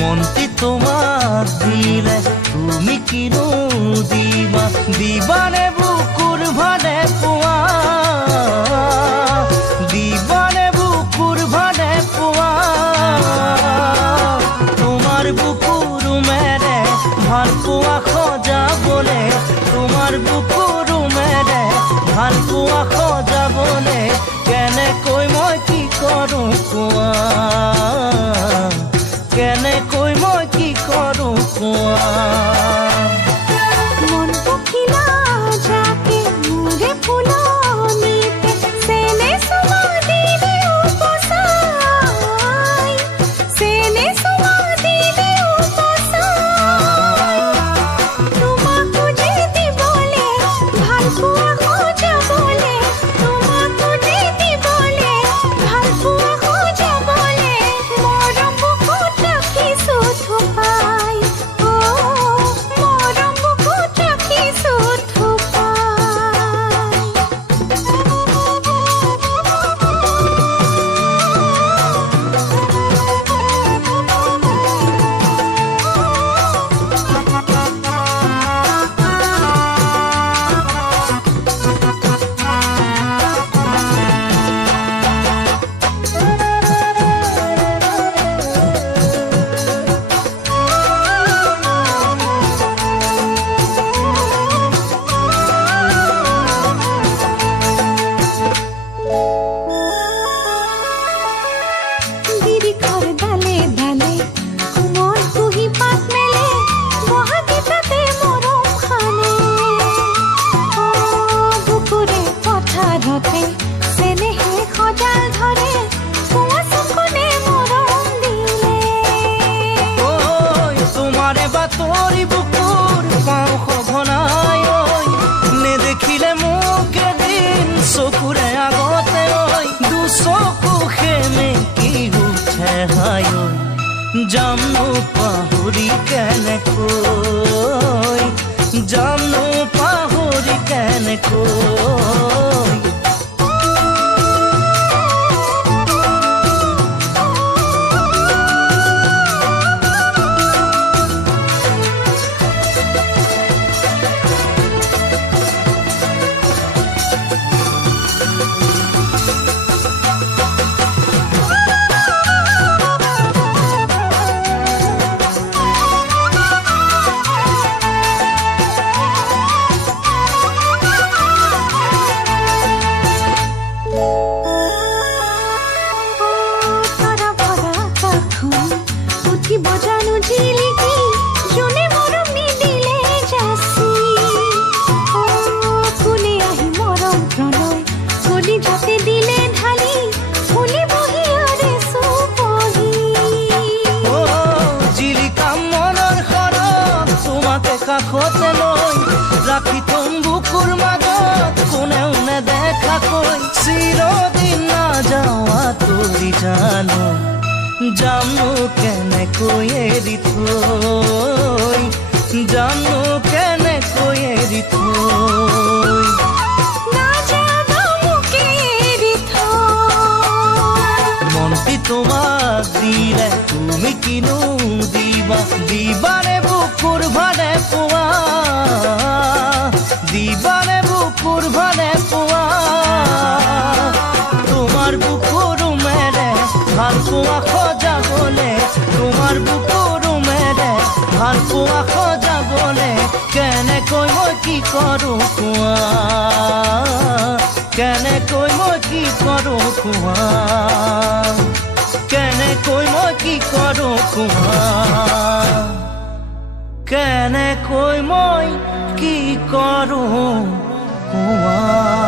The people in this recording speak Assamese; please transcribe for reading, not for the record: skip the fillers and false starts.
মনটি তোমাক দিলে তুমি কিনো দিবা দিবানে বুকুৰ ভানে পোৱা দিবানে বুকুৰ ভানে পোৱা তোমাৰ বুকুৰ মেৰে ভাল পোৱা খজাবলে তোমাৰ বুকুৰ মেৰে ভাল পোৱা খজাবলে কেনেকৈ মই কি কৰো কোৱা কেনেকৈ মই কি কৰো কোৱা মন পখিলা যাকে মুরে ফুলনিতে সেনে সুমা দিলে উপসাই সেনে সুমা দিলে উপসাই তোমাকো যে দিবলে ভাল পোৱা খজাবলে তোমাকো যে দিবলে ভাল পোৱা খজাবলে মৰম বুকুত ৰাখিছো থোপাই অ মৰম বুকুত ৰাখিছো গিৰিখৰ ডালে ডালে কোমল কুহি পাত মেলে মহাগীততে মৰম খানে বুকুৰে পথাৰতে চেনেহে সজাল ধৰে পোৱা চকুনে মৰম দিলে ঐ তোমাৰে বাতৰি বুকুৰ পাওঁ সঘনাই ঐ নেদেখিলে মোক এদিন চকুৰে আগতে ঐ দুচকু সেমেকি উঠে হাই ঐ জানো পাহৰি কেনেকৈ জানো পাহৰি কেনেকৈ তৰা ভৰা আকাশখন উঠিব জানো জিলিকি যোনে মৰম নিদিলে যাচি কোনে আহি মৰম প্ৰণয় কলি যাতে দিলে ঢালি ফুলি বহিয়াৰে চুপহি ও জিলিকা মনৰ সৰত তোমাকে কাষতে লৈ ৰাখি থম বুকুৰ মাজত কোনেও নেদেখাকৈ চিৰদিন নাযাৱা তুলি জানো জানো কেনেকৈ এৰি থৈ জানো কেনেকৈ এৰি থৈ নাযাবা মোকে এৰি থৈ মনটি তোমাক দিলে তুমি কিনো দিবা দিবানে বুকুৰ ভানে পোৱা দিবানে বুকুৰ ভানে পোৱা তোমাৰ বুকুৰ মেৰে ভাল পোৱা খজাবলে তোমাৰ বুকুৰ মেৰে ভাল পোৱা খজাবলে কেনেকৈ মই কি কৰো কোৱা কেনেকৈ মই কি কৰো কোৱা কেনেকৈ মই কি কৰো কোৱা কেনেকৈ মই কি কৰো কোৱা